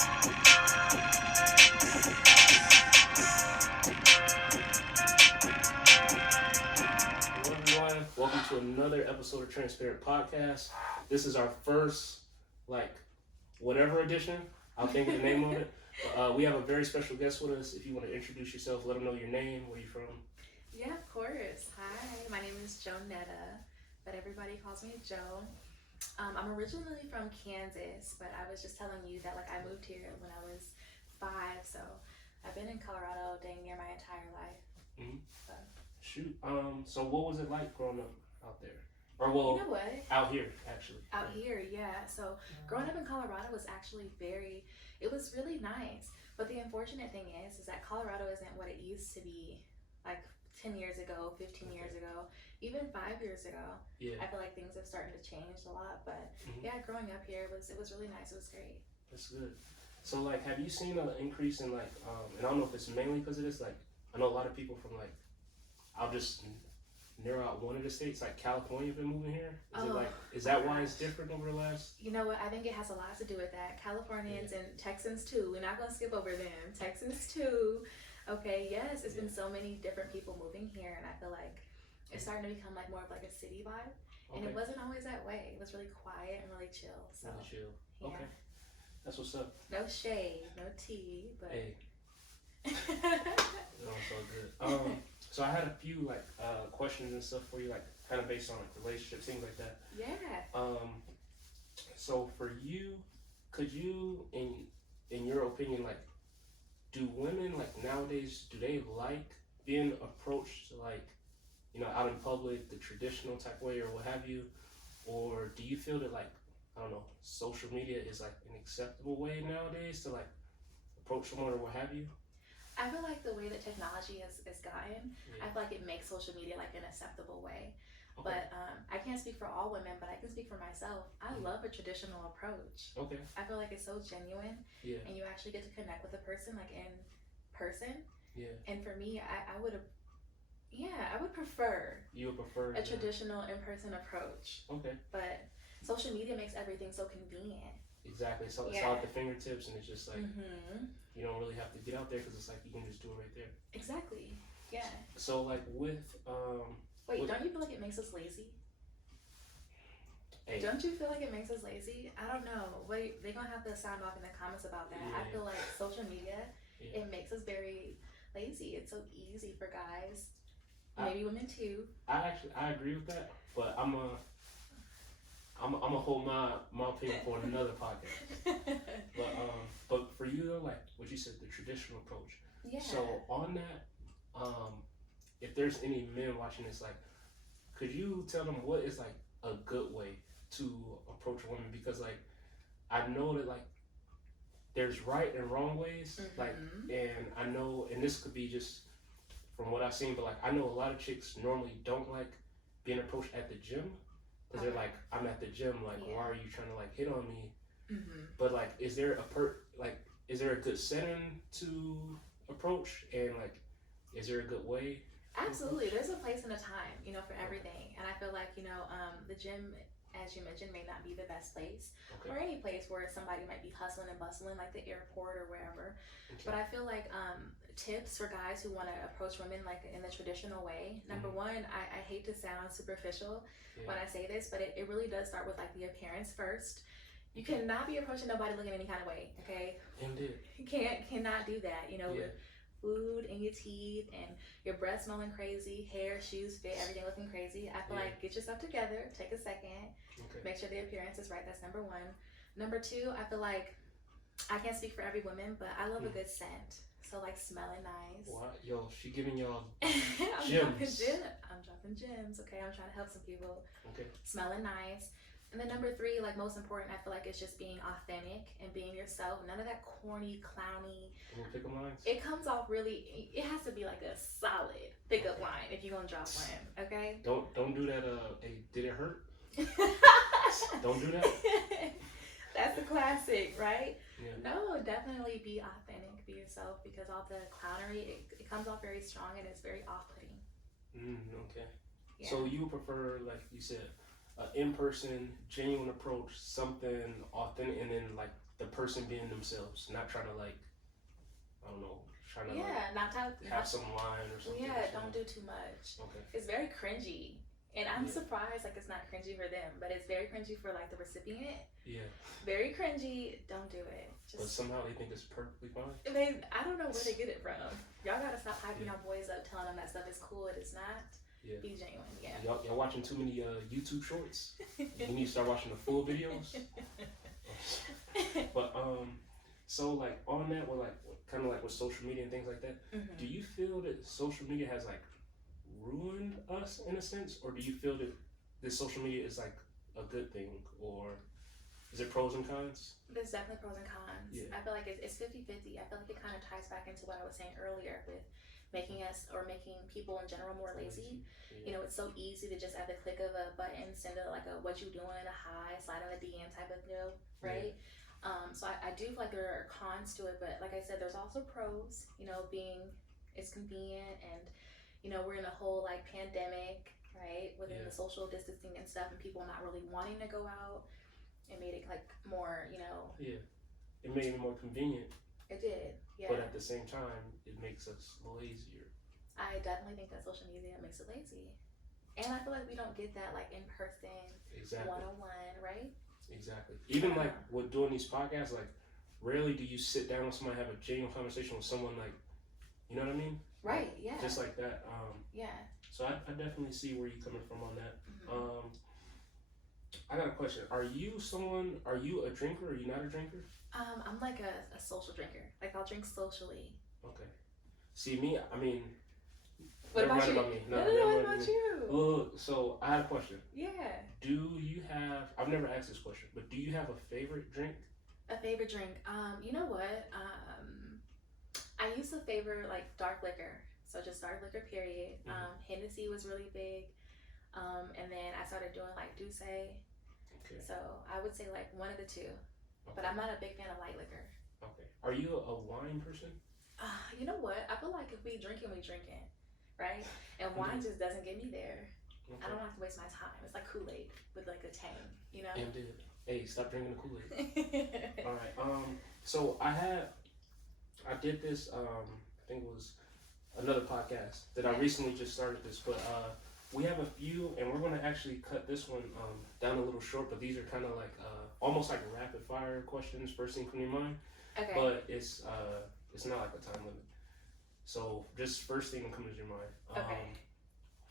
Hello, everyone. Welcome to another episode of Transparent Podcast. This is our first, like, whatever edition. I'll think of the name of it. We have a very special guest with us. If you want to introduce yourself, let them know your name, where you're from. Yeah, of course. Hi, my name is Jonetta, but everybody calls me Jo. I'm originally from Kansas, but I was just telling you that I moved here when I was 5, so I've been in Colorado dang near my entire life. Mm-hmm. So. Shoot. So what was it like growing up out there? Or You know what? out here actually. Out here, yeah. So growing up in Colorado was actually it was really nice. But the unfortunate thing is that Colorado isn't what it used to be like 10 years ago, 15 years ago, even 5 years ago. Yeah. I feel like things have started to change a lot. But yeah, growing up here it was really nice. It was great. That's good. So have you seen an increase in and I don't know if it's mainly because of this, I know a lot of people from I'll just narrow out one of the states, California, have been moving here. Is that why it's different over the last? You know what? I think it has a lot to do with that. Californians and Texans too. We're not gonna skip over them. Texans too. Okay, yes, it's been so many different people moving here, and I feel like it's starting to become more of a city vibe. And it wasn't always that way. It was really quiet and really chill. So really chill. Yeah. Okay, that's what's up. No shade, no tea, but hey. No, it's all good. So I had a few questions and stuff for you, kind of based on relationships, things like that. Yeah. So for you, could you, in your opinion, do women nowadays, do they like being approached out in public the traditional type way or what have you, or do you feel that I don't know, social media is an acceptable way nowadays to approach someone or what have you? I feel like the way that technology has gotten, I feel like it makes social media an acceptable way. Okay. But I can't speak for all women, but I can speak for myself. I love a traditional approach. Okay. I feel like it's so genuine, and you actually get to connect with a person in person. Yeah. And for me, I would prefer. You would prefer a traditional in-person approach. Okay. But social media makes everything so convenient. Exactly. So it's all at the fingertips, and it's just you don't really have to get out there because it's you can just do it right there. Exactly. Yeah. So with Wait, don't you feel like it makes us lazy? Hey. Don't you feel like it makes us lazy? I don't know. Wait, they're gonna have to sound off in the comments about that. Yeah. I feel like social media, it makes us very lazy. It's so easy for guys, maybe women too. I agree with that, but I'm gonna hold my opinion for another podcast. But for you though, what you said, the traditional approach. Yeah. So on that, if there's any men watching this, could you tell them what is a good way to approach women? Because I know that there's right and wrong ways, and I know, and this could be just from what I've seen, but I know a lot of chicks normally don't like being approached at the gym. Because they're I'm at the gym, why are you trying to hit on me? But is there is there a good setting to approach, and is there a good way? Absolutely, there's a place and a time, for everything. And I feel like the gym, as you mentioned, may not be the best place, or any place where somebody might be hustling and bustling, like the airport or wherever. Okay. But I feel like tips for guys who want to approach women in the traditional way. Number one, I hate to sound superficial when I say this, but it really does start with the appearance first. You cannot be approaching nobody looking any kind of way, okay? Indeed. You cannot do that, with food in your teeth and your breath smelling crazy, hair, shoes, fit, everything looking crazy. I feel get yourself together, take a second, make sure the appearance is right. That's number one. Number two, I feel I can't speak for every woman, but I love a good scent. So smelling nice. What? Yo, she giving y'all gems. I'm dropping gems. Okay, I'm trying to help some people. Okay. Smelling nice. And then number three, most important, I feel it's just being authentic and being yourself. None of that corny, clowny. Pick-up lines? It comes off really, it has to be a solid pick-up line if you're going to drop one, okay? Don't do that, hey, did it hurt? Don't do that. That's a classic, right? Yeah. No, definitely be authentic, be yourself, because all the clownery, it comes off very strong and it's very off-putting. Okay. Yeah. So you prefer, you said, in-person, genuine approach, something authentic, and then the person being themselves, not trying to like, I don't know, trying to not have some line or something. Don't do too much. Okay. It's very cringy. And I'm surprised, like, it's not cringy for them, but it's very cringy for, like, the recipient. Yeah. Very cringy. Don't do it. But somehow they think it's perfectly fine. I don't know where they get it from. Y'all gotta stop hyping y'all boys up, telling them that stuff is cool. It is not. Yeah. Be genuine. Yeah. Y'all watching too many YouTube shorts. You need to start watching the full videos. But so like on that, with like kind of like with social media and things like that, do you feel that social media has like ruined us in a sense, or do you feel that this social media is like a good thing, or is it pros and cons? There's definitely pros and cons. Yeah. I feel like it's 50-50. I feel like it kind of ties back into what I was saying earlier with making people in general more lazy. Yeah. You know, it's so easy to just at the click of a button send a what you doing, a hi, slide on a DM type of deal, right? Yeah. So I do feel like there are cons to it, but like I said, there's also pros. You know, it's convenient, and you know, we're in a whole like pandemic, right? Within the social distancing and stuff, and people not really wanting to go out. It made it like more, you know. Yeah, it made it more convenient. It did, yeah. But at the same time, it makes us lazier. I definitely think that social media makes it lazy. And I feel like we don't get that like in person, one-on-one, right? Exactly. Even like with doing these podcasts, like rarely do you sit down with somebody, have a genuine conversation with someone, like, you know what I mean? Right, like, yeah. Just like that. So I definitely see where you're coming from on that. I got a question. Are you a drinker or are you not a drinker? I'm like a social drinker. Like I'll drink socially. Okay. See me, I mean, what about you? No, what about you? Well, so I had a question. Yeah. Do you have, I've never asked this question, but do you have a favorite drink? A favorite drink? You know what? I used to favor like dark liquor. So just dark liquor, period. Hennessy was really big. And then I started doing like Douce. Okay. So I would say like one of the two. Okay. But I'm not a big fan of light liquor. Okay. Are you a wine person? You know what? I feel like if we drinking, right? And wine just doesn't get me there. Okay. I don't have to waste my time. It's like Kool-Aid with like a tang, you know? Hey, stop drinking the Kool-Aid. All right. So I did this, I think it was another podcast that I recently just started this, but we have a few, and we're going to actually cut this one down a little short, but these are kind of like almost like rapid fire questions, first thing from your mind. Okay. But it's not like a time limit. So just first thing that comes to your mind. Okay.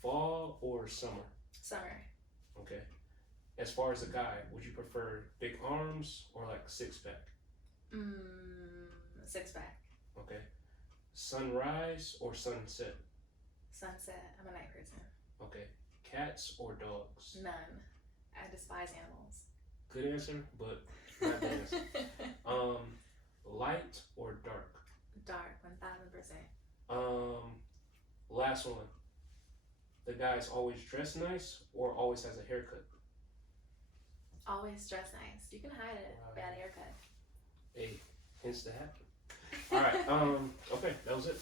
Fall or summer? Summer. Okay. As far as a guy, would you prefer big arms or like six pack? Six pack. Okay. Sunrise or sunset? Sunset. I'm a night person. Okay. Cats or dogs? None. I despise animals. Good answer, but not the answer. Light or dark? Dark, 1000%. Last one. The guy's always dressed nice or always has a haircut? Always dressed nice. You can hide a bad haircut. Hey, hints to happen. All right. Okay, that was it.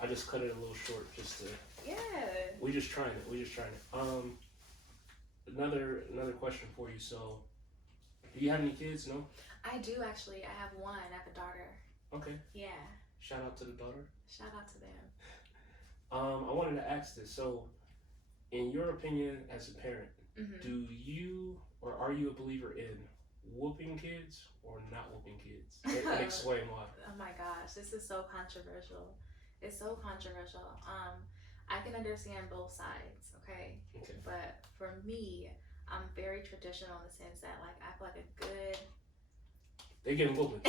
I just cut it a little short just to. Yeah. We just trying it. Another question for you. So, do you have any kids? No. I do actually. I have one. I have a daughter. Okay. Yeah. Shout out to the daughter. Shout out to them. I wanted to ask this. So, in your opinion, as a parent, do you or are you a believer in whooping kids or not whooping kids? And explain why. Oh my gosh, this is so controversial. It's so controversial. I can understand both sides, okay? But for me, I'm very traditional in the sense that like I feel like a good. They getting whooping.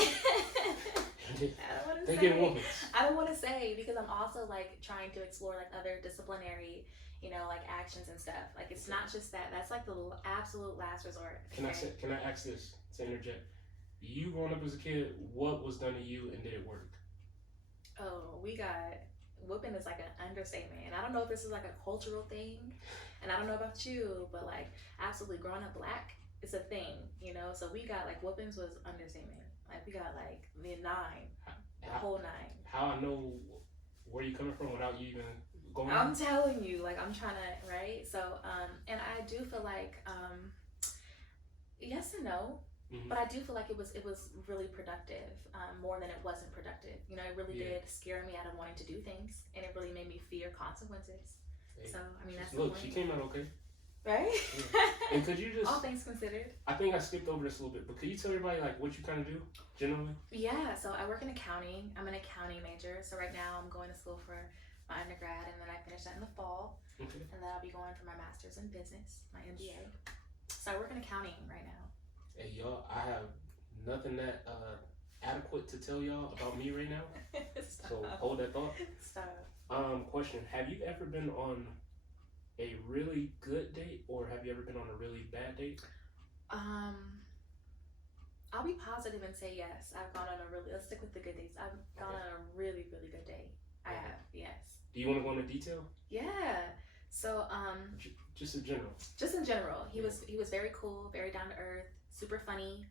I don't want to say because I'm also like trying to explore like other disciplinary, you know, like actions and stuff. Like it's not just that. That's like the absolute last resort. Okay? Can I ask this to interject? You growing up as a kid, what was done to you and did it work? Oh, we got whooping is like an understatement, and I don't know if this is like a cultural thing, and I don't know about you, but like absolutely growing up black, it's a thing, you know. So we got like whoopings was understatement. Like we got like the whole 9. How I know where you coming from without you even going? I'm telling you, like I'm trying to, right? So, and I do feel like, yes and no. But I do feel like it was really productive, more than it wasn't productive. You know, it really did scare me out of wanting to do things, and it really made me fear consequences. Hey, so I mean, that's look. She came out okay, right? Yeah. And could you just, all things considered, I think I skipped over this a little bit, but could you tell everybody like what you kind of do generally? Yeah, so I work in accounting. I'm an accounting major. So right now I'm going to school for my undergrad, and then I finish that in the fall. Okay. And then I'll be going for my master's in business, my MBA. So I work in accounting right now. Hey y'all, I have nothing that adequate to tell y'all about me right now. So hold that thought. Stop. Question: have you ever been on a really good date, or have you ever been on a really bad date? I'll be positive and say yes. I've gone on a really, let's stick with the good dates. I've gone on a really, really good date. I have, yes. Do you want to go into detail? Yeah. So just in general. Just in general, he was very cool, very down to earth, super funny.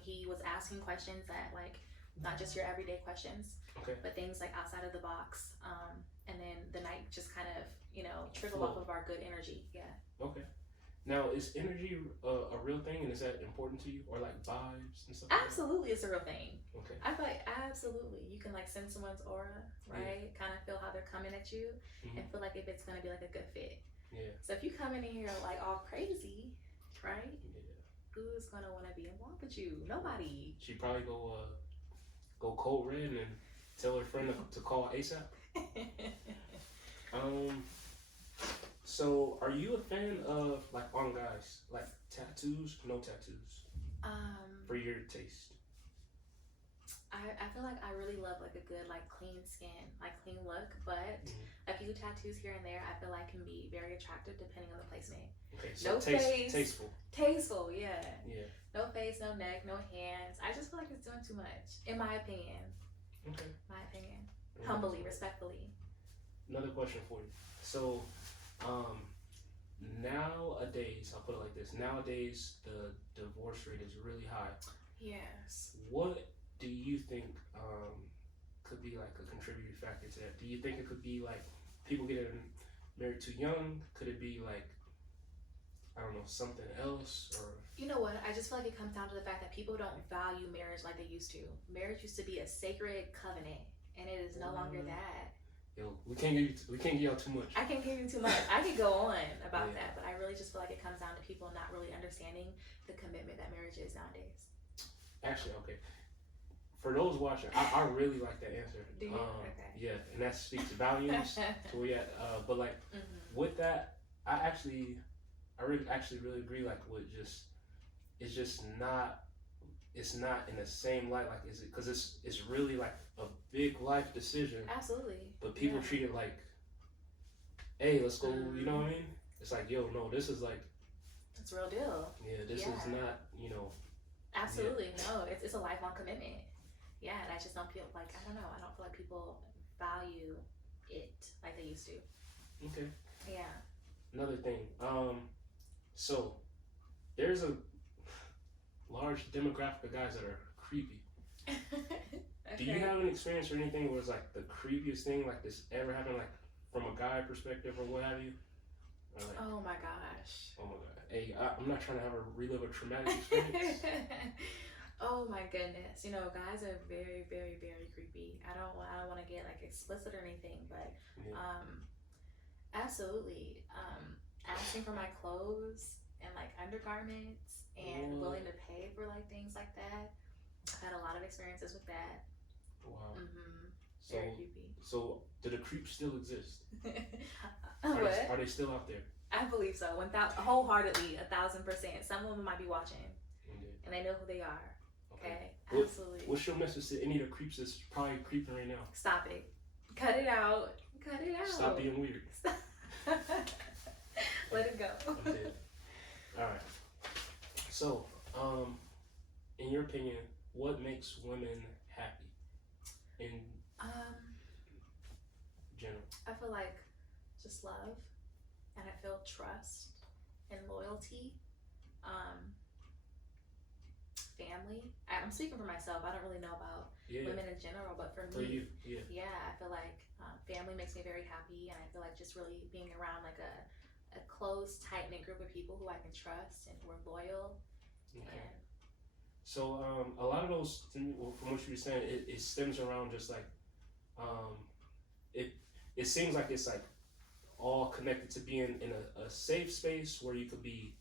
He was asking questions that like not just your everyday questions, but things like outside of the box. And then the night just kind of, you know, trickled off of our good energy. Yeah. Okay. Now, is energy a real thing, and is that important to you, or like vibes and stuff? Absolutely, it's a real thing. Okay. I feel like absolutely, you can like sense someone's aura, right? Yeah. Kind of feel how they're coming at you, and feel like if it's gonna be like a good fit. Yeah. So if you come in here like all crazy, right? Yeah. Who's gonna want to be involved with you? Nobody. She'd probably go cold red and tell her friend to call ASAP. So, are you a fan of like on guys like tattoos? No tattoos. For your taste. I feel like I really love like a good like clean skin, like clean look, but a few tattoos here and there I feel like can be very attractive depending on the placement. Okay, so no face. Tasteful, yeah. Yeah. No face, no neck, no hands. I just feel like it's doing too much, in my opinion. Okay. My opinion. Humbly, respectfully. Another question for you. So, nowadays, I'll put it like this. Nowadays, the divorce rate is really high. Yes. What do you think could be like a contributing factor to that? Do you think it could be like people getting married too young? Could it be like, I don't know, something else? Or you know what? I just feel like it comes down to the fact that people don't value marriage like they used to. Marriage used to be a sacred covenant, and it is no longer that. Yo, we can't give y'all too much. I can't give you too much. I could go on about that, but I really just feel like it comes down to people not really understanding the commitment that marriage is nowadays. Actually, okay. For those watching, I really like that answer. Do you? Okay. Yeah, and that speaks volumes to where you're at. But like with that, I really agree. Like with it's just not. It's not in the same light, like is it? Because it's really like a big life decision. Absolutely. But people treat it like, hey, let's go. You know what I mean? It's like, yo, no, this is like, it's a real deal. Yeah, this is not, you know. Absolutely, no. It's a lifelong commitment. Yeah, and I just don't feel like I don't feel like people value it like they used to. Okay. Yeah. Another thing. So there's a large demographic of guys that are creepy. Okay. Do you have an experience or anything where it's like the creepiest thing like this ever happened, like from a guy perspective or what have you? Like, oh my gosh. Oh my god. Hey, I'm not trying to have relive a traumatic experience. Oh my goodness. You know, guys are very, very, very creepy. I don't want to get like explicit or anything, but absolutely. Asking for my clothes and like undergarments and willing to pay for like things like that. I've had a lot of experiences with that. Wow. Very creepy. So do the creeps still exist? Are they still out there? I believe so. Wholeheartedly, 1,000%. Some of them might be watching, and they know who they are. Okay. Absolutely. What's your message to any of the creeps that's probably creeping right now? Stop it. Cut it out. Cut it out. Stop being weird. Stop. Let it go. I'm dead. All right. So, in your opinion, what makes women happy? In general. I feel like just love, and I feel trust and loyalty. Family. I'm speaking for myself. I don't really know about women in general, but for me, I feel like family makes me very happy, and I feel like just really being around like a close, tight-knit group of people who I can trust and who are loyal. Okay. And So a lot of those, from what you were saying, it stems around just like um, it. It seems like it's like all connected to being in a safe space where you could be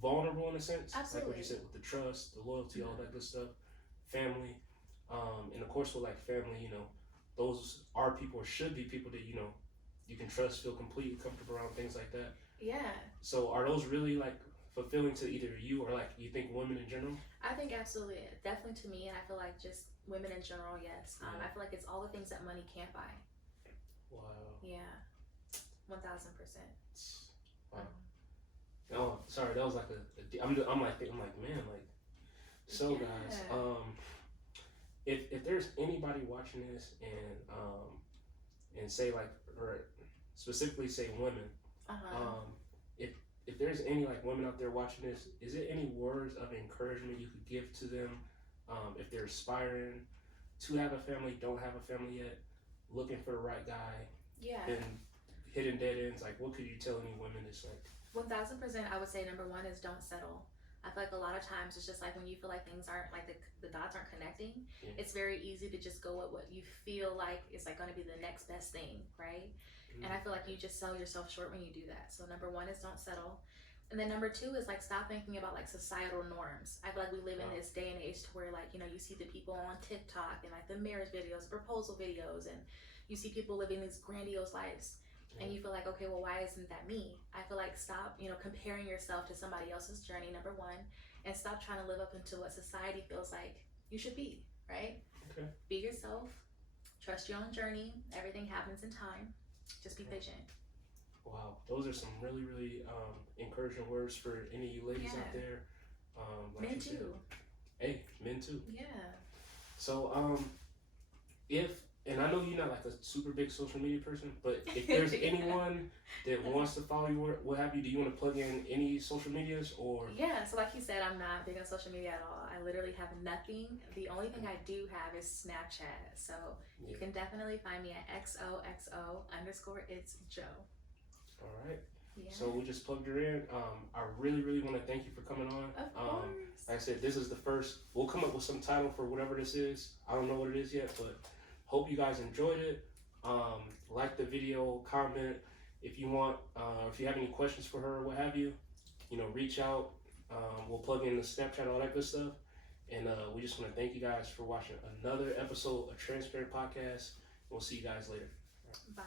vulnerable in a sense, Absolutely. like what you said with the trust, the loyalty, all Mm-hmm. that good stuff, family, and of course with like family, those are people or should be people that you can trust, feel completely comfortable around, things like that. Yeah. So are those really like fulfilling to either you or like you think women in general? I think absolutely, definitely to me, and I feel like just women in general, yes. Yeah. I feel like it's all the things that money can't buy. Wow. Yeah, 1000%. Wow. Oh, sorry, that was like I'm like man, like so Yeah. guys, if there's anybody watching this and say like or specifically say women, Uh-huh. if there's any like women out there watching this, is it any words of encouragement you could give to them if they're aspiring to have a family, don't have a family yet, looking for the right guy, Yeah. and hitting dead ends? Like, what could you tell any women that's like 1000%, I would say number one is don't settle. I feel like a lot of times it's just like when you feel like things aren't like the dots aren't connecting, yeah. It's very easy to just go with what you feel like is like going to be the next best thing, right? And I feel like you just sell yourself short when you do that. So number one is don't settle. And then number two is like stop thinking about like societal norms. I feel like we live in this day and age to where like, you see the people on TikTok and like the marriage videos, proposal videos, and you see people living these grandiose lives. And you feel like, okay, well, why isn't that me? I feel like stop, comparing yourself to somebody else's journey, number one, and stop trying to live up into what society feels like you should be, right? Okay. Be yourself, trust your own journey, everything happens in time, just be patient. Wow, those are some really, really encouraging words for any of you ladies Yeah. out there. Like Men too. said, hey, men too. Yeah. So, and I know you're not like a super big social media person, but if there's anyone that wants to follow you, what have you, do you want to plug in any social medias or? Yeah, so like you said, I'm not big on social media at all. I literally have nothing. The only thing I do have is Snapchat. So you can definitely find me at XOXO_it's Joe. All right. Yeah. So we just plugged her in. I really, really want to thank you for coming on. Of course. Like I said, this is the first. We'll come up with some title for whatever this is. I don't know what it is yet, but hope you guys enjoyed it. Like the video, comment if you want. If you have any questions for her or what have you, reach out. We'll plug in the Snapchat, all that good stuff. And we just want to thank you guys for watching another episode of Transparent Podcast. We'll see you guys later. Bye.